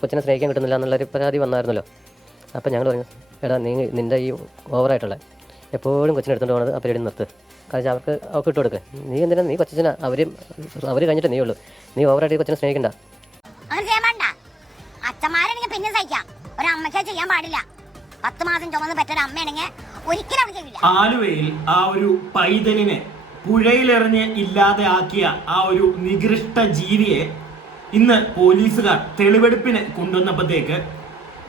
കൊച്ചിനെ സ്നേഹിക്കാൻ കിട്ടുന്നില്ല എന്നുള്ളൊരു പരാതി വന്നായിരുന്നല്ലോ. അപ്പോൾ ഞങ്ങൾ പറഞ്ഞു, എടാ നിൻ്റെ ഈ ഓവറായിട്ടുള്ള എപ്പോഴും കൊച്ചിനെ എടുത്തുകൊണ്ട് പോകുന്നത് ആ പരിപാടി നിർത്ത്. കാരണം അവർക്ക് ഇട്ട് കൊടുക്കുക. നീ എന്തിനാ, നീ കൊച്ചിനെ അവർ കഴിഞ്ഞിട്ട് നീ ഉള്ളൂ. നീ ഓവറായിട്ട് കൊച്ചിനെ സ്നേഹിക്കണ്ട. അച്ഛന്മാരാണെങ്കിൽ പിന്നെ സഹിക്കാം, ഒരു അമ്മയ്ക്ക് ചെയ്യാൻ പാടില്ല. 10 മാസം ചുമന്ന് പറ്റൊരു അമ്മയാണെങ്കിൽ ഒരിക്കലും അവിടെ ചെയ്യില്ല. ആലുവയിൽ ആ ഒരു പൈതലിനെ പുഴയിലെറിഞ്ഞ് ഇല്ലാതെ ആക്കിയ ആ ഒരു നികൃഷ്ട ജീവിയെ ഇന്ന് പോലീസുകാർ തെളിവെടുപ്പിന് കൊണ്ടുവന്നപ്പോഴത്തേക്ക്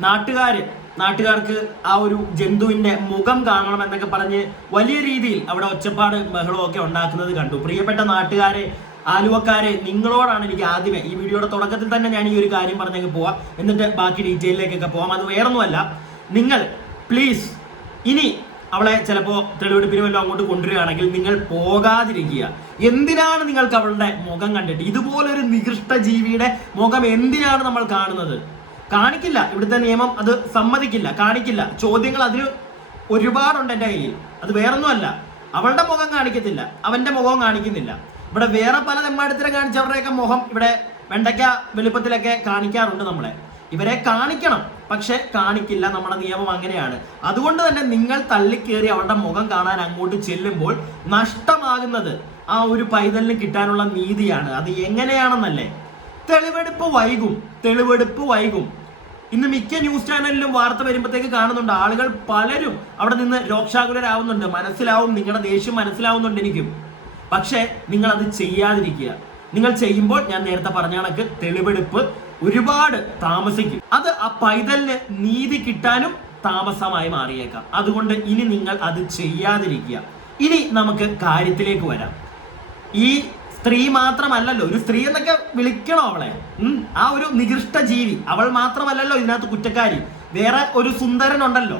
നാട്ടുകാർക്ക് ആ ഒരു ജന്തുവിന്റെ മുഖം കാണണം എന്നൊക്കെ പറഞ്ഞ് വലിയ രീതിയിൽ അവിടെ ഒച്ചപ്പാട് ബഹളമൊക്കെ ഉണ്ടാക്കുന്നത് കണ്ടു. പ്രിയപ്പെട്ട നാട്ടുകാരെ, ആലുവക്കാരെ, നിങ്ങളോടാണ് എനിക്ക് ആദ്യമേ ഈ വീഡിയോയുടെ തുടക്കത്തിൽ തന്നെ ഞാൻ ഈ ഒരു കാര്യം പറഞ്ഞങ്ങ് പോവാം, എന്നിട്ട് ബാക്കി ഡീറ്റെയിലേക്കൊക്കെ പോവാം. അത് വേറൊന്നുമല്ല, നിങ്ങൾ പ്ലീസ് ഇനി അവളെ ചിലപ്പോൾ തെളിവെടുപ്പിന് വല്ലതും അങ്ങോട്ട് കൊണ്ടുവരികയാണെങ്കിൽ നിങ്ങൾ പോകാതിരിക്കുക. എന്തിനാണ് നിങ്ങൾക്ക് അവളുടെ മുഖം കണ്ടിട്ട്, ഇതുപോലൊരു നികൃഷ്ട ജീവിയുടെ മുഖം എന്തിനാണ് നമ്മൾ കാണുന്നത്? കാണിക്കില്ല, ഇവിടുത്തെ നിയമം അത് സമ്മതിക്കില്ല, കാണിക്കില്ല. ചോദ്യങ്ങൾ അതിന് ഒരുപാടുണ്ട് എൻ്റെ കയ്യിൽ. അത് വേറൊന്നുമല്ല, അവളുടെ മുഖം കാണിക്കത്തില്ല, അവന്റെ മുഖവും കാണിക്കുന്നില്ല. ഇവിടെ വേറെ പല തെമ്മാടിത്തരം കാണിച്ചവരുടെയൊക്കെ മുഖം ഇവിടെ വെണ്ടയ്ക്ക വലുപ്പത്തിലൊക്കെ കാണിക്കാറുണ്ട്. നമ്മളെ ഇവരെ കാണിക്കണം, പക്ഷെ കാണിക്കില്ല. നമ്മുടെ നിയമം അങ്ങനെയാണ്. അതുകൊണ്ട് തന്നെ നിങ്ങൾ തള്ളിക്കേറി അവരുടെ മുഖം കാണാൻ അങ്ങോട്ട് ചെല്ലുമ്പോൾ നഷ്ടമാകുന്നത് ആ ഒരു പൈതലിന് കിട്ടാനുള്ള നീതിയാണ്. അത് എങ്ങനെയാണെന്നല്ലേ? തെളിവെടുപ്പ് വൈകും. ഇന്ന് മിക്ക ന്യൂസ് ചാനലിലും വാർത്ത വരുമ്പോഴത്തേക്ക് കാണുന്നുണ്ട്, ആളുകൾ പലരും അവിടെ നിന്ന് രോക്ഷാകുലരാവുന്നുണ്ട്. മനസ്സിലാവും, നിങ്ങളുടെ ദേഷ്യം മനസ്സിലാവുന്നുണ്ട് എനിക്കും. പക്ഷെ നിങ്ങൾ അത് ചെയ്യാതിരിക്കുക. നിങ്ങൾ ചെയ്യുമ്പോൾ ഞാൻ നേരത്തെ പറഞ്ഞ കണക്ക് തെളിവെടുപ്പ് ഒരുപാട് താമസിക്കും. അത് ആ പൈതലിന് നീതി കിട്ടാനും താമസമായി മാറിയേക്കാം. അതുകൊണ്ട് ഇനി നിങ്ങൾ അത് ചെയ്യാതിരിക്കുക. ഇനി നമുക്ക് കാര്യത്തിലേക്ക് വരാം. ഈ സ്ത്രീ മാത്രമല്ലല്ലോ, ഒരു സ്ത്രീ എന്നൊക്കെ വിളിക്കണോ അവളെ? ആ ഒരു നികൃഷ്ട ജീവി അവൾ മാത്രമല്ലല്ലോ ഇതിനകത്ത് കുറ്റക്കാരി. വേറെ ഒരു സുന്ദരൻ ഉണ്ടല്ലോ.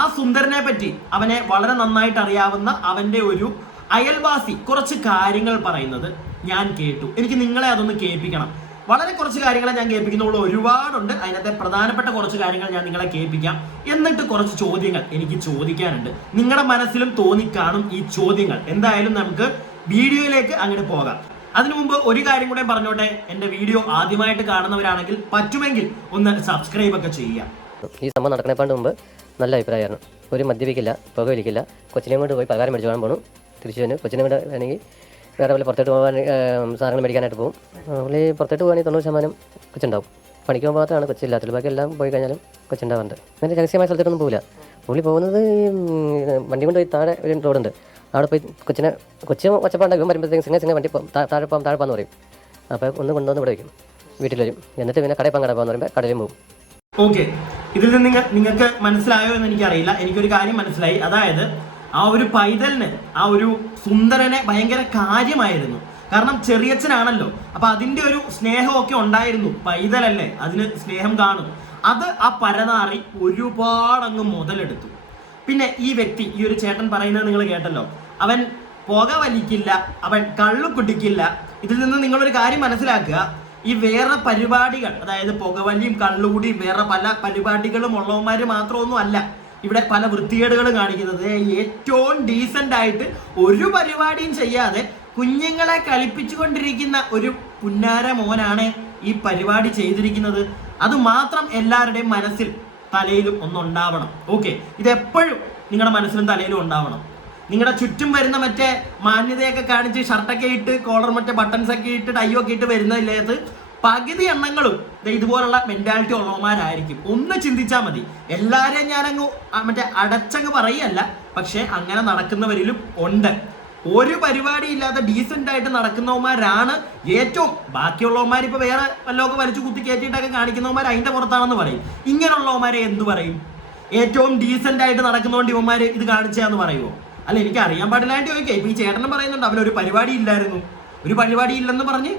ആ സുന്ദരനെ പറ്റി അവനെ വളരെ നന്നായിട്ട് അറിയാവുന്ന അവന്റെ ഒരു അയൽവാസി കുറച്ച് കാര്യങ്ങൾ പറയുന്നത് ഞാൻ കേട്ടു. എനിക്ക് നിങ്ങളെ അതൊന്ന് കേൾപ്പിക്കണം. വളരെ കുറച്ച് കാര്യങ്ങളെ ഞാൻ കേൾപ്പിക്കുന്നുള്ളൂ, ഒരുപാടുണ്ട്. അതിനകത്തെ പ്രധാനപ്പെട്ട കുറച്ച് കാര്യങ്ങൾ ഞാൻ നിങ്ങളെ കേൾപ്പിക്കാം. എന്നിട്ട് കുറച്ച് ചോദ്യങ്ങൾ എനിക്ക് ചോദിക്കാനുണ്ട്. നിങ്ങളുടെ മനസ്സിലും തോന്നിക്കാണും ഈ ചോദ്യങ്ങൾ. എന്തായാലും നമുക്ക് വീഡിയോയിലേക്ക് അങ്ങോട്ട് പോകാം. അതിനു മുമ്പ് ഒരു കാര്യം കൂടെ പറഞ്ഞോട്ടെ. എൻ്റെ വീഡിയോ ആദ്യമായിട്ട് കാണുന്നവരാണെങ്കിൽ പറ്റുമെങ്കിൽ ഒന്ന് സബ്സ്ക്രൈബ് ഒക്കെ ചെയ്യാം. ഈ സംഭവം നടക്കുന്നതിന് മുമ്പ് നല്ല അഭിപ്രായമായിരുന്നു. ഒരു മദ്യപിക്കില്ല, പുകവലിക്കില്ല, കൊച്ചിനെയും കൊണ്ട് പോയി പലഹാരം മേടിച്ചു പോകണം. തിരിച്ചു വന്ന് കൊച്ചിനെ കൊണ്ട് വേണമെങ്കിൽ വേറെ പോലെ പുറത്തോട്ട് പോകാൻ സാധനങ്ങൾ മേടിക്കാനായിട്ട് പോകും. പുള്ളി പുറത്തോട്ട് പോകാണെങ്കിൽ 90% കൊച്ചുണ്ടാവും. പണിക്ക് പോകുമ്പോഴാണ് കൊച്ചില്ലാത്തുള്ളൂ. ബാക്കി എല്ലാം പോയി കഴിഞ്ഞാലും കൊച്ചുണ്ടാവാറുണ്ട്. അങ്ങനെ രഹസ്യമായ സ്ഥലത്തോട്ടൊന്നും പോകില്ല. പുള്ളി പോകുന്നത് വണ്ടി കൊണ്ട് പോയി താഴെ ഒരു റോഡുണ്ട്, അവിടെ പോയി കൊച്ചു ഒച്ചപ്പാണ്ടാകും. വരുമ്പോഴത്തേക്കും സിംഗ വണ്ടി താഴെ പോകാന്ന് പറയും. അപ്പോൾ ഒന്ന് കൊണ്ടുവന്ന് ഇവിടെ വയ്ക്കും, വീട്ടിൽ വരും. എന്നിട്ട് പിന്നെ കടയിൽ പോകാന്ന് പറയുമ്പോൾ കടയിലും പോകും. ഓക്കെ, ഇതിൽ നിന്ന് നിങ്ങൾക്ക് മനസ്സിലായോ എന്ന് എനിക്കറിയില്ല. എനിക്കൊരു കാര്യം മനസ്സിലായി. അതായത് ആ ഒരു പൈതലിന്, ആ ഒരു സുന്ദരനെ ഭയങ്കര കാര്യമായിരുന്നു. കാരണം ചെറിയച്ഛനാണല്ലോ, അപ്പൊ അതിന്റെ ഒരു സ്നേഹമൊക്കെ ഉണ്ടായിരുന്നു. പൈതലല്ലേ, അതിന് സ്നേഹം കാണും. അത് ആ പരനാറി ഒരുപാടങ്ങ് മുതലെടുത്തു. പിന്നെ ഈ വ്യക്തി, ഈ ഒരു ചേട്ടൻ പറയുന്നത് നിങ്ങൾ കേട്ടല്ലോ, അവൻ പുക വലിക്കില്ല, അവൻ കള്ളു കുടിക്കില്ല. ഇതിൽ നിന്ന് നിങ്ങളൊരു കാര്യം മനസ്സിലാക്കുക, ഈ വേറെ പരിപാടികൾ, അതായത് പുകവലിയും കള്ളുകൂടിയും വേറെ പല പരിപാടികളും ഉള്ളവന്മാര് മാത്രമൊന്നും അല്ല ഇവിടെ പല വൃത്തികേടുകളും കാണിക്കുന്നത്. ഏറ്റവും ഡീസന്റ് ആയിട്ട് ഒരു പരിപാടിയും ചെയ്യാതെ കുഞ്ഞുങ്ങളെ കളിപ്പിച്ചുകൊണ്ടിരിക്കുന്ന ഒരു പുന്നാര മോനാണ് ഈ പരിപാടി ചെയ്തിരിക്കുന്നത്. അത് മാത്രം എല്ലാവരുടെയും മനസ്സിൽ തലയിലും ഒന്നുണ്ടാവണം. ഓക്കെ, ഇതെപ്പോഴും നിങ്ങളുടെ മനസ്സിലും തലയിലും ഉണ്ടാവണം. നിങ്ങളുടെ ചുറ്റും വരുന്ന മറ്റേ മാന്യതയൊക്കെ കാണിച്ച് ഷർട്ടൊക്കെ ഇട്ട് കോളർ മറ്റേ ബട്ടൺസ് ഒക്കെ ഇട്ട് ടൈയോ ഒക്കെ ഇട്ട് വരുന്നതിലേത് പകുതി എണ്ണങ്ങളും ഇതുപോലുള്ള മെന്റാലിറ്റി ഉള്ളവന്മാരായിരിക്കും. ഒന്ന് ചിന്തിച്ചാൽ മതി. എല്ലാവരെയും ഞാനങ്ങ് മറ്റേ അടച്ചങ്ങ് പറയല്ല, പക്ഷെ അങ്ങനെ നടക്കുന്നവരിലും ഉണ്ട്. ഒരു പരിപാടി ഇല്ലാതെ ഡീസന്റ് ആയിട്ട് നടക്കുന്നവന്മാരാണ് ഏറ്റവും. ബാക്കിയുള്ളവന്മാർ ഇപ്പൊ വേറെ വല്ലതൊക്കെ വലിച്ചു കുത്തി കയറ്റിയിട്ടൊക്കെ കാണിക്കുന്നവന്മാർ അതിന്റെ പുറത്താണെന്ന് പറയും. ഇങ്ങനെയുള്ളവന്മാരെ എന്ത് പറയും? ഏറ്റവും ഡീസന്റ് ആയിട്ട് നടക്കുന്നതുകൊണ്ട് ഇവന്മാര് ഇത് കാണിച്ചാന്ന് പറയുമോ? അല്ല, എനിക്ക് അറിയാൻ പാടില്ലാണ്ട് ചോദിക്കാം. ഇപ്പൊ ഈ ചേട്ടനും പറയുന്നുണ്ട് അവനൊരു പരിപാടി ഇല്ലായിരുന്നു. ഒരു പരിപാടി ഇല്ലെന്ന് പറഞ്ഞ്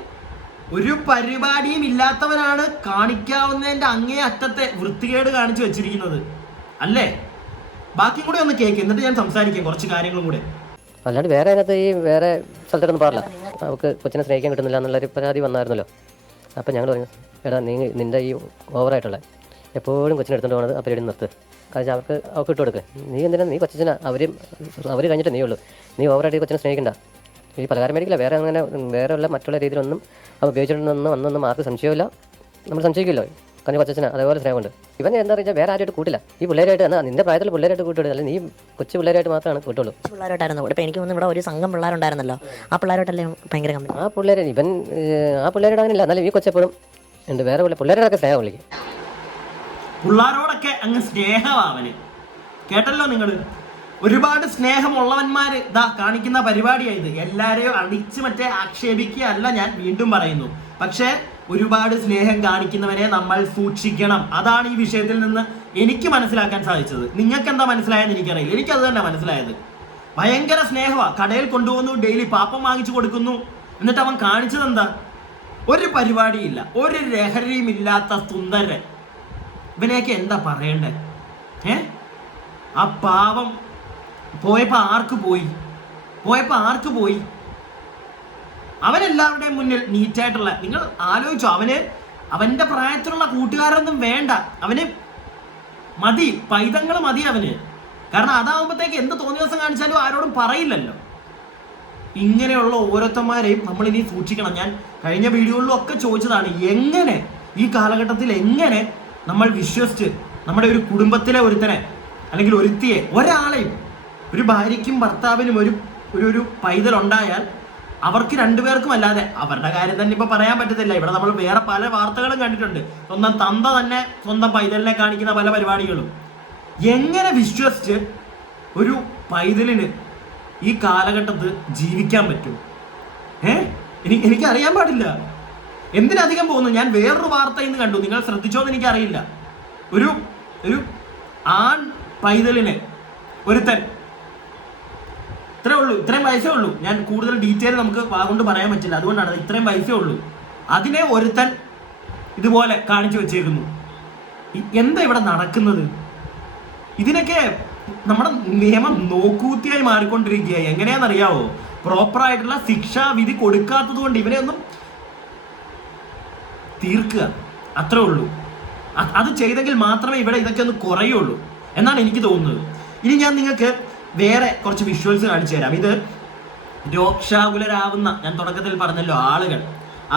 ഒരു പരിപാടിയും ഇല്ലാത്തവനാണ് കാണിക്കാവുന്നതിന്റെ അങ്ങേ അറ്റത്തെ വൃത്തികേട് കാണിച്ചു വെച്ചിരിക്കുന്നത് അല്ലേ? ബാക്കി കൂടെ ഒന്ന് കേൾക്കുക, എന്നിട്ട് ഞാൻ സംസാരിക്കാം കുറച്ച് കാര്യങ്ങളും കൂടെ. അല്ലാണ്ട് വേറെ അതിനകത്ത് ഈ വേറെ സ്ഥലത്തോട്ടൊന്നും പാടില്ല. അവൾക്ക് കൊച്ചിനെ സ്നേഹിക്കാൻ കിട്ടുന്നില്ല എന്നുള്ളൊരു പരാതി വന്നായിരുന്നല്ലോ. അപ്പം ഞങ്ങൾ പറഞ്ഞു, എടാ നിൻ്റെ ഈ ഓവറായിട്ടുള്ള എപ്പോഴും കൊച്ചിനെ എടുത്തുകൊണ്ട് പോകുന്നത് ആ പരിപാടി നിർത്ത്. കാരണം അവർക്ക് ഇട്ട് കൊടുക്കുക. നീ എന്തിനാ, നീ കൊച്ചിനെ അവർ കഴിഞ്ഞിട്ട് നീ ഉള്ളൂ. നീ ഓവറായിട്ട് കൊച്ചിനെ സ്നേഹിക്കണ്ട. ഈ പലഹാരം മേടിക്കില്ല, വേറെ അങ്ങനെ വേറെ ഉള്ള മറ്റുള്ള രീതിയിലൊന്നും അവ ഉപയോഗിച്ചിട്ടുണ്ടെന്ന് വന്നൊന്നും ആർക്കും സംശയമില്ല. നമ്മൾ സംശയിക്കില്ലോ. കഞ്ഞി കൊച്ചച്ഛനാ അതേപോലെ സ്നേഹമുണ്ട്. ഇവൻ എന്താ പറയുക വേറെ ആരുമായിട്ട് കൂട്ടില്ല. ഈ പിള്ളേരായിട്ട് എന്നാൽ നിന്റെ പ്രായത്തിൽ പിള്ളേരായിട്ട് കൂട്ടില്ല, അല്ലെങ്കിൽ നീ കൊച്ചു പിള്ളേരായിട്ട് മാത്രമാണ് കൂട്ടുള്ളൂ. പിള്ളേരായിട്ടായിരുന്നു ഇവിടെ. ഇപ്പോൾ എനിക്ക് തോന്നുന്നു ഇവിടെ ഒരു സംഘം പിള്ളേരുണ്ടായിരുന്നല്ലോ, ആ പിള്ളേരായിട്ടല്ലേ ഭയങ്കര കമ്പനി. ആ പിള്ളേരെ ഇവൻ ആ പിള്ളേരോട് അങ്ങനെയില്ല, എന്നാലും ഈ കൊച്ചെപ്പോഴും ഉണ്ട്. വേറെ പിള്ളേരോടൊക്കെ സ്നേഹം വിളിക്കും. പിള്ളേരോടൊക്കെ അങ്ങ് സ്നേഹമാവന്. കേട്ടല്ലോ നിങ്ങൾ, ഒരുപാട് സ്നേഹമുള്ളവന്മാര് ഇതാ കാണിക്കുന്ന പരിപാടിയായത്. എല്ലാരെയും അടിച്ച് ആക്ഷേപിക്കുക അല്ല ഞാൻ വീണ്ടും പറയുന്നു. പക്ഷേ ഒരുപാട് സ്നേഹം കാണിക്കുന്നവരെ നമ്മൾ സൂക്ഷിക്കണം. അതാണ് ഈ വിഷയത്തിൽ നിന്ന് എനിക്ക് മനസ്സിലാക്കാൻ സാധിച്ചത്. നിങ്ങൾക്ക് എന്താ മനസ്സിലായെന്ന് എനിക്കറിയില്ല, എനിക്കത് തന്നെ മനസ്സിലായത്. ഭയങ്കര സ്നേഹമാണ്. കടയിൽ കൊണ്ടുപോകുന്നു, ഡെയിലി പാപ്പം വാങ്ങിച്ചു കൊടുക്കുന്നു. എന്നിട്ട് അവൻ കാണിച്ചത് എന്താ? ഒരു പരിപാടിയില്ല, ഒരു ലഹരിയും ഇല്ലാത്ത സുന്ദരൻ. ഇവനെയൊക്കെ എന്താ പറയണ്ടേ? ആ പാവം പോയപ്പോ ആർക്ക് പോയി? അവനെല്ലാവരുടെയും മുന്നിൽ നീറ്റായിട്ടുള്ള, നിങ്ങൾ ആലോചിച്ചോ, അവന്റെ പ്രായത്തിലുള്ള കൂട്ടുകാരൊന്നും വേണ്ട, അവന് മതി, പൈതങ്ങൾ മതി അവന്. കാരണം അതാവുമ്പോഴത്തേക്ക് എന്ത് തോന്നിയ ദിവസം കാണിച്ചാലും ആരോടും പറയില്ലല്ലോ. ഇങ്ങനെയുള്ള ഓരോരുത്തന്മാരെയും നമ്മൾ ഇനി സൂക്ഷിക്കണം. ഞാൻ കഴിഞ്ഞ വീഡിയോകളിലും ഒക്കെ ചോദിച്ചതാണ്, എങ്ങനെ ഈ കാലഘട്ടത്തിൽ എങ്ങനെ നമ്മൾ വിശ്വസിച്ച് നമ്മുടെ ഒരു കുടുംബത്തിലെ ഒരുത്തനെ അല്ലെങ്കിൽ ഒരുത്തിയെ, ഒരാളെയും, ഒരു ഭാര്യയ്ക്കും ഭർത്താവിനും ഒരു പൈതലുണ്ടായാൽ അവർക്ക് രണ്ടുപേർക്കും അല്ലാതെ അവരുടെ കാര്യം തന്നെ ഇപ്പൊ പറയാൻ പറ്റത്തില്ല. ഇവിടെ നമ്മൾ വേറെ പല വാർത്തകളും കണ്ടിട്ടുണ്ട്. സ്വന്തം തന്ത തന്നെ സ്വന്തം പൈതലിനെ കാണിക്കുന്ന പല പരിപാടികളും. എങ്ങനെ വിശ്വസിച്ച് ഒരു പൈതലിന് ഈ കാലഘട്ടത്ത് ജീവിക്കാൻ പറ്റും? എനിക്കറിയാൻ പാടില്ല. എന്തിനധികം പോകുന്നു? ഞാൻ വേറൊരു വാർത്ത ഇന്ന് കണ്ടു, നിങ്ങൾ ശ്രദ്ധിച്ചോന്ന് എനിക്കറിയില്ല. ഒരു ആൺ പൈതലിനെ ഒരുത്തൻ, ഇത്രയും വയസ്സേ ഉള്ളൂ, ഞാൻ കൂടുതൽ ഡീറ്റെയിൽ നമുക്ക് വാഗൊണ്ട് പറയാൻ പറ്റില്ല, അതുകൊണ്ടാണ് ഇത്രയും വയസ്സേ ഉള്ളൂ, അതിനെ ഒരുത്തൻ ഇതുപോലെ കാണിച്ചു വെച്ചേക്കുന്നു. എന്താ ഇവിടെ നടക്കുന്നത്? ഇതിനൊക്കെ നമ്മുടെ നിയമം നോക്കൂത്തിയായി മാറിക്കൊണ്ടിരിക്കുക. എങ്ങനെയാണെന്നറിയാവോ? പ്രോപ്പറായിട്ടുള്ള ശിക്ഷാവിധി കൊടുക്കാത്തത് കൊണ്ട് ഇവനെ ഒന്നും തീർക്കുക, അത്രേ ഉള്ളൂ. അത് ചെയ്തെങ്കിൽ മാത്രമേ ഇവിടെ ഇതൊക്കെ ഒന്ന് കുറയുള്ളൂ എന്നാണ് എനിക്ക് തോന്നുന്നത്. ഇനി ഞാൻ നിങ്ങൾക്ക് വേറെ കുറച്ച് വിഷ്വൽസ് കാണിച്ചു തരാം. ഇത് രോക്ഷാകുലരാവുന്ന, ഞാൻ തുടക്കത്തിൽ പറഞ്ഞല്ലോ, ആളുകൾ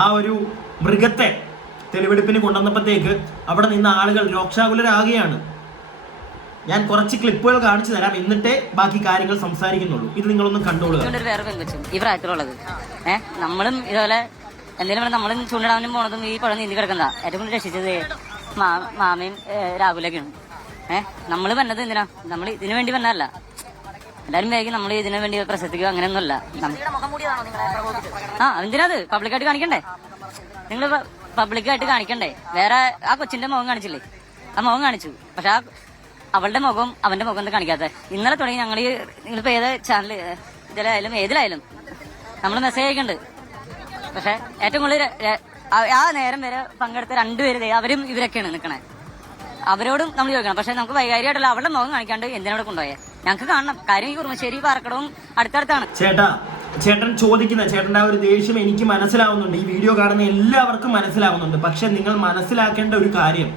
ആ ഒരു മൃഗത്തെ തെളിവെടുപ്പിന് കൊണ്ടുവന്നപ്പോഴത്തേക്ക് അവിടെ നിന്ന ആളുകൾ രോക്ഷാകുലരാകുകയാണ്. ഞാൻ കുറച്ച് ക്ലിപ്പുകൾ കാണിച്ചു തരാം, എന്നിട്ടേ ബാക്കി കാര്യങ്ങൾ സംസാരിക്കുന്നുള്ളൂ. ഇത് നിങ്ങളൊന്ന് കണ്ടോളുക. വേറെ പെൺകൊച്ചും ഈ പ്രായത്തിലുള്ളത് നമ്മളും ഇതുപോലെ എന്തെങ്കിലും നമ്മളും ചൂണ്ടിടാനും പോണതും ഈ പഴം നീന്തി കിടക്കുന്ന ഏറ്റവും കൂടുതൽ രക്ഷിച്ചത് മാമയും രാഹുലൊക്കെയാണ്. നമ്മൾ വന്നത് എന്തിനാ? നമ്മൾ ഇതിനു വേണ്ടി വന്നതല്ല. എല്ലാരും വേഗം നമ്മൾ ഇതിനു വേണ്ടി പ്രശസ്തിക്കുക അങ്ങനെയൊന്നുമല്ല. എന്തിനാത് പബ്ലിക്കായിട്ട് കാണിക്കണ്ടേ? നിങ്ങൾ പബ്ലിക്കായിട്ട് കാണിക്കണ്ടേ? വേറെ ആ കൊച്ചിന്റെ മുഖം കാണിച്ചില്ലേ? ആ മുഖം കാണിച്ചു, പക്ഷെ അവളുടെ മുഖം അവന്റെ മുഖം എന്താ കാണിക്കാത്ത? ഇന്നലെ തുടങ്ങി ഞങ്ങൾ നിങ്ങളിപ്പോ ഏത് ചാനൽ ഇതിലായാലും ഏതിലായാലും നമ്മൾ മെസ്സേജ് അയക്കുന്നുണ്ട്. പക്ഷെ ഏറ്റവും കൂടുതൽ ആ നേരം വരെ പങ്കെടുത്ത രണ്ടുപേര് അവരും ഇവരൊക്കെയാണ് നിൽക്കണേ. അവരോടും നമ്മൾ ചോദിക്കണം. പക്ഷെ നമുക്ക് വൈകാരികമായിട്ടുള്ള അവളുടെ മുഖം കാണിക്കാണ്ട് എന്തിനോട് കൊണ്ടുപോയേ? ഞങ്ങൾക്ക് കാണണം. കാര്യം ഈ കുറുമശ്ശേരി പാറക്കടവും അടുത്തടുത്താണ്. ചേട്ടൻ ചോദിക്കുന്ന ചേട്ടന്റെ ആ ഒരു ദേഷ്യം എനിക്ക് മനസ്സിലാവുന്നുണ്ട്, ഈ വീഡിയോ കാണുന്ന എല്ലാവർക്കും മനസ്സിലാവുന്നുണ്ട്. പക്ഷെ നിങ്ങൾ മനസ്സിലാക്കേണ്ട ഒരു കാര്യം,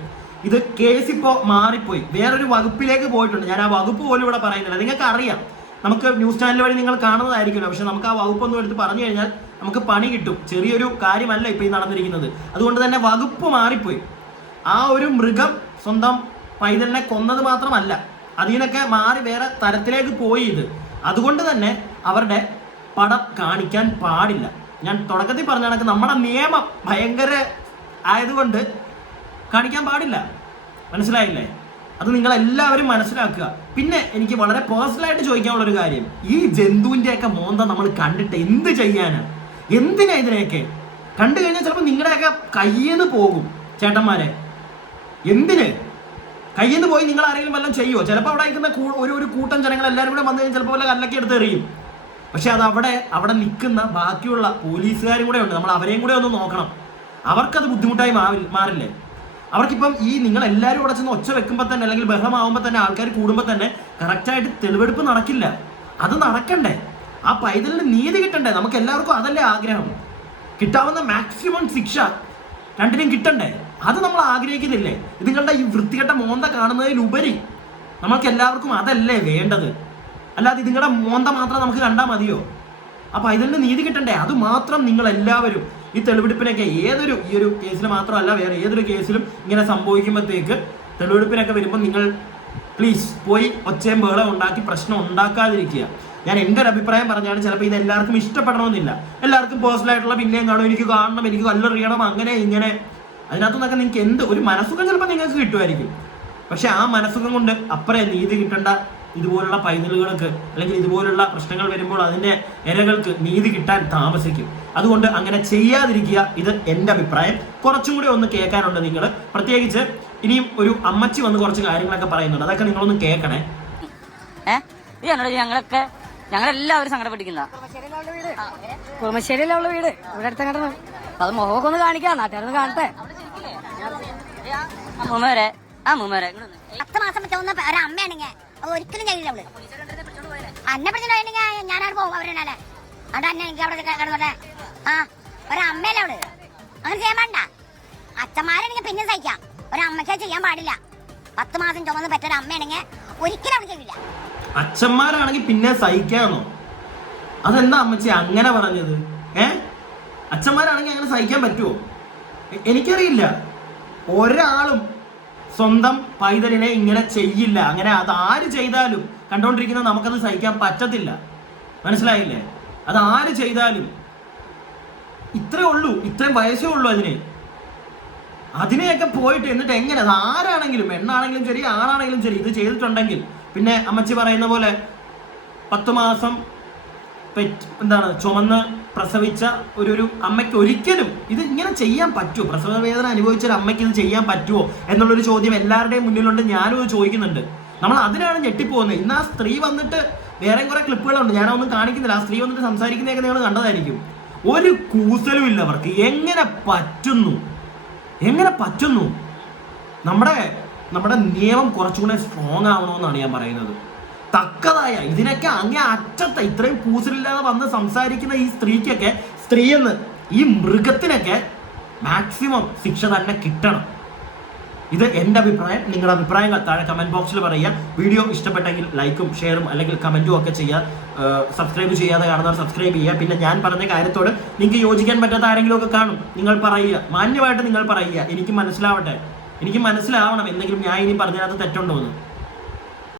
ഇത് കേസ് ഇപ്പോ മാറിപ്പോയി, വേറൊരു വകുപ്പിലേക്ക് പോയിട്ടുണ്ട്. ഞാൻ ആ വകുപ്പ് പോലും ഇവിടെ പറയുന്നില്ല. നിങ്ങൾക്ക് അറിയാം, നമുക്ക് ന്യൂസ് ചാനൽ വഴി നിങ്ങൾ കാണുന്നതായിരിക്കുമല്ലോ. പക്ഷെ നമുക്ക് ആ വകുപ്പൊന്നും എടുത്ത് പറഞ്ഞു കഴിഞ്ഞാൽ നമുക്ക് പണി കിട്ടും. ചെറിയൊരു കാര്യമല്ല ഇപ്പൊ ഈ നടന്നിരിക്കുന്നത്. അതുകൊണ്ട് തന്നെ വകുപ്പ് മാറിപ്പോയി. ആ ഒരു മൃഗം സ്വന്തം പൈതലിനെ കൊന്നത് മാത്രമല്ല, അതിനൊക്കെ മാറി വേറെ തരത്തിലേക്ക് പോയി ഇത്. അതുകൊണ്ട് തന്നെ അവരുടെ പടം കാണിക്കാൻ പാടില്ല. ഞാൻ തുടക്കത്തിൽ പറഞ്ഞ കണക്ക് നമ്മുടെ നിയമം ഭയങ്കര ആയതുകൊണ്ട് കാണിക്കാൻ പാടില്ല. മനസ്സിലായില്ലേ? അത് നിങ്ങളെല്ലാവരും മനസ്സിലാക്കുക. പിന്നെ എനിക്ക് വളരെ പേഴ്സണലായിട്ട് ചോദിക്കാനുള്ളൊരു കാര്യം, ഈ ജന്തുവിൻ്റെയൊക്കെ മോന്ത നമ്മൾ കണ്ടിട്ട് എന്ത് ചെയ്യാനാ? എന്തിനാ ഇതിനെയൊക്കെ കണ്ടു കഴിഞ്ഞാൽ ചിലപ്പോൾ നിങ്ങളുടെയൊക്കെ കയ്യിൽ നിന്ന് പോകും ചേട്ടന്മാരെ. എന്തിന് കയ്യിൽ നിന്ന് പോയി? നിങ്ങൾ ആരെങ്കിലും വല്ലതും ചെയ്യുമോ? ചിലപ്പോൾ അവിടെ അയക്കുന്ന ഒരു കൂട്ടം ജനങ്ങൾ എല്ലാവരും കൂടെ വന്നു കഴിഞ്ഞാൽ ചിലപ്പോൾ വല്ല കല്ലൊക്കെ എടുത്ത് എറിയും. പക്ഷെ അത് അവിടെ നിൽക്കുന്ന ബാക്കിയുള്ള പോലീസുകാരും കൂടെ ഉണ്ട്, നമ്മൾ അവരെയും കൂടെ ഒന്ന് നോക്കണം. അവർക്കത് ബുദ്ധിമുട്ടായി മാറില്ലേ? അവർക്കിപ്പം ഈ നിങ്ങൾ എല്ലാവരും ഇവിടെ ചെന്ന് ഒച്ച വെക്കുമ്പോൾ തന്നെ അല്ലെങ്കിൽ ബഹളമാവുമ്പോൾ തന്നെ ആൾക്കാർ കൂടുമ്പോൾ തന്നെ കറക്റ്റായിട്ട് തെളിവെടുപ്പ് നടക്കില്ല. അത് നടക്കണ്ടേ? ആ പൈതലിന് നീതി കിട്ടണ്ടേ? നമുക്ക് എല്ലാവർക്കും അതല്ലേ ആഗ്രഹം. കിട്ടാവുന്ന മാക്സിമം ശിക്ഷ രണ്ടിനും കിട്ടണ്ടേ? അത് നമ്മൾ ആഗ്രഹിക്കുന്നില്ലേ? നിങ്ങളുടെ ഈ വൃത്തികെട്ട മോന്ത കാണുന്നതിലുപരി നമ്മൾക്ക് എല്ലാവർക്കും അതല്ലേ വേണ്ടത്? അല്ലാതെ നിങ്ങളുടെ മോന്ത മാത്രം നമുക്ക് കണ്ടാൽ മതിയോ? ആ പൈതലിന് നീതി കിട്ടണ്ടേ? അത് മാത്രം നിങ്ങൾ എല്ലാവരും ഈ തെളിവെടുപ്പിനൊക്കെ ഈ ഒരു കേസിൽ മാത്രമല്ല വേറെ ഏതൊരു കേസിലും ഇങ്ങനെ സംഭവിക്കുമ്പോഴത്തേക്ക് തെളിവെടുപ്പിനൊക്കെ വരുമ്പോൾ നിങ്ങൾ പ്ലീസ് പോയി ഒച്ചയും ബഹളം ഉണ്ടാക്കി പ്രശ്നം ഉണ്ടാക്കാതിരിക്കുക. ഞാൻ എൻ്റെ ഒരു അഭിപ്രായം പറഞ്ഞാണ്. ചിലപ്പോൾ ഇത് എല്ലാവർക്കും ഇഷ്ടപ്പെടണമെന്നില്ല. എല്ലാവർക്കും പേഴ്സണലായിട്ടുള്ള പിന്നെയും കാണും, എനിക്ക് കാണണം, എനിക്ക് കല്ലെറിയണം, അങ്ങനെ ഇങ്ങനെ. അതിനകത്തുനിന്നൊക്കെ നിങ്ങൾക്ക് ഒരു മനസ്സുഖം ചിലപ്പോൾ നിങ്ങൾക്ക് കിട്ടുമായിരിക്കും. പക്ഷെ ആ മനസ്സുഖം കൊണ്ട് അപ്പുറം നീതി കിട്ടേണ്ട ഇതുപോലുള്ള പൈതലുകൾക്ക് അല്ലെങ്കിൽ ഇതുപോലുള്ള പ്രശ്നങ്ങൾ വരുമ്പോൾ അതിൻ്റെ ഇരകൾക്ക് നീതി കിട്ടാൻ താമസിക്കും. അതുകൊണ്ട് അങ്ങനെ ചെയ്യാതിരിക്കുക. ഇത് എൻ്റെ അഭിപ്രായം. കുറച്ചും കൂടി ഒന്ന് കേൾക്കാനുണ്ട് നിങ്ങൾ. പ്രത്യേകിച്ച് ഇനിയും ഒരു അമ്മച്ചി വന്ന് കുറച്ച് കാര്യങ്ങളൊക്കെ പറയുന്നുണ്ട്. അതൊക്കെ നിങ്ങളൊന്ന് കേൾക്കണേ. ഞങ്ങളെല്ലാവരും സങ്കടപ്പെട്ടിരിക്കുന്ന കുറുമശ്ശേരിയിലുള്ള വീട് ഇവിടെ അടുത്ത കണ്ടത്. അത് മുഖമൊക്കെ ഒന്ന് കാണിക്കാം, നാട്ടുകാരൊന്ന് കാണട്ടെ. മൂമ്മേരെ 10 മാസം ചുമന്ന ഒരമ്മയാണെങ്കിൽ ഒരിക്കലും ചെയ്യില്ല അവള്. അന്നെ പിടിച്ചിട്ടുണ്ടെങ്കിൽ ഞാനവിടെ പോകും. അവരുടെ അവിടെ അന്നെ എനിക്ക് അവിടെ കിടന്നോട്ടെ. ആ ഒരമ്മയല്ലേ അവള്, അങ്ങനെ ചെയ്യാൻ പാടില്ല. അച്ഛന്മാരാണെങ്കിൽ പിന്നെ സഹിക്കാം, ഒരമ്മയ്ക്ക് ചെയ്യാൻ പാടില്ല. 10 മാസം ചുമന്ന് പെറ്റൊരമ്മയാണെങ്കിൽ ഒരിക്കലും അവിടെ ചെയ്യില്ല. അച്ഛന്മാരാണെങ്കിൽ പിന്നെ സഹിക്കാന്നോ? അതെന്താ അമ്മച്ചി അങ്ങനെ പറഞ്ഞത്? അച്ഛന്മാരാണെങ്കിൽ അങ്ങനെ സഹിക്കാൻ പറ്റുമോ? എനിക്കറിയില്ല. ഒരാളും സ്വന്തം പൈതലിനെ ഇങ്ങനെ ചെയ്യില്ല. അങ്ങനെ അത് ആര് ചെയ്താലും കണ്ടോണ്ടിരിക്കുന്ന നമുക്കത് സഹിക്കാൻ പറ്റത്തില്ല. മനസ്സിലായില്ലേ? അത് ആര് ചെയ്താലും ഇത്രേ ഉള്ളൂ, ഇത്രയും വയസ്സേ ഉള്ളൂ അതിനെയൊക്കെ പോയിട്ട് എന്നിട്ട് എങ്ങനെ അത് ആരാണെങ്കിലും പെണ്ണാണെങ്കിലും ശരി ആണാണെങ്കിലും ശരി ഇത് ചെയ്തിട്ടുണ്ടെങ്കിൽ പിന്നെ അമ്മച്ചി പറയുന്ന പോലെ 10 മാസം ചുമന്ന് പ്രസവിച്ച ഒരു അമ്മയ്ക്ക് ഒരിക്കലും ഇത് ഇങ്ങനെ ചെയ്യാൻ പറ്റുമോ? പ്രസവ വേദന അനുഭവിച്ച ഒരു അമ്മയ്ക്ക് ഇത് ചെയ്യാൻ പറ്റുമോ എന്നുള്ളൊരു ചോദ്യം എല്ലാവരുടെയും മുന്നിലുണ്ട്. ഞാനും ഇത് ചോദിക്കുന്നുണ്ട്. നമ്മൾ അതിനാണ് ഞെട്ടിപ്പോകുന്നത്. ഇന്ന് ആ സ്ത്രീ വന്നിട്ട് വേറെ കുറെ ക്ലിപ്പുകളുണ്ട്, ഞാനൊന്നും കാണിക്കുന്നില്ല. ആ സ്ത്രീ വന്നിട്ട് സംസാരിക്കുന്നതൊക്കെ നിങ്ങൾ കണ്ടതായിരിക്കും. ഒരു കൂസലും ഇല്ല അവർക്ക്. എങ്ങനെ പറ്റുന്നു? നമ്മുടെ നിയമം കുറച്ചുകൂടെ സ്ട്രോങ് ആവണമെന്നാണ് ഞാൻ പറയുന്നത്. തക്കതായ ഇതിനൊക്കെ അങ്ങേ അറ്റത്തെ ഇത്രയും കൂസലില്ലാതെ വന്ന് സംസാരിക്കുന്ന ഈ സ്ത്രീയെന്ന് ഈ മൃഗത്തിനൊക്കെ മാക്സിമം ശിക്ഷ തന്നെ കിട്ടണം. ഇത് എൻ്റെ അഭിപ്രായം. നിങ്ങളുടെ അഭിപ്രായങ്ങൾ താഴെ കമന്റ് ബോക്സിൽ പറയുക. വീഡിയോ ഇഷ്ടപ്പെട്ടെങ്കിൽ ലൈക്കും ഷെയറും അല്ലെങ്കിൽ കമന്റും ഒക്കെ ചെയ്യുക. സബ്സ്ക്രൈബ് ചെയ്യാതെ കാണുന്നവർ സബ്സ്ക്രൈബ് ചെയ്യുക. പിന്നെ ഞാൻ പറഞ്ഞ കാര്യത്തോട് നിങ്ങൾക്ക് യോജിക്കാൻ പറ്റാത്ത ആരെങ്കിലും ഒക്കെ കാണും, നിങ്ങൾ പറയുക, മാന്യമായിട്ട് നിങ്ങൾ പറയുക. എനിക്ക് മനസ്സിലാവണം എന്തെങ്കിലും ഞാൻ ഇനി പറഞ്ഞതിനകത്ത് തെറ്റുണ്ടോ എന്ന്.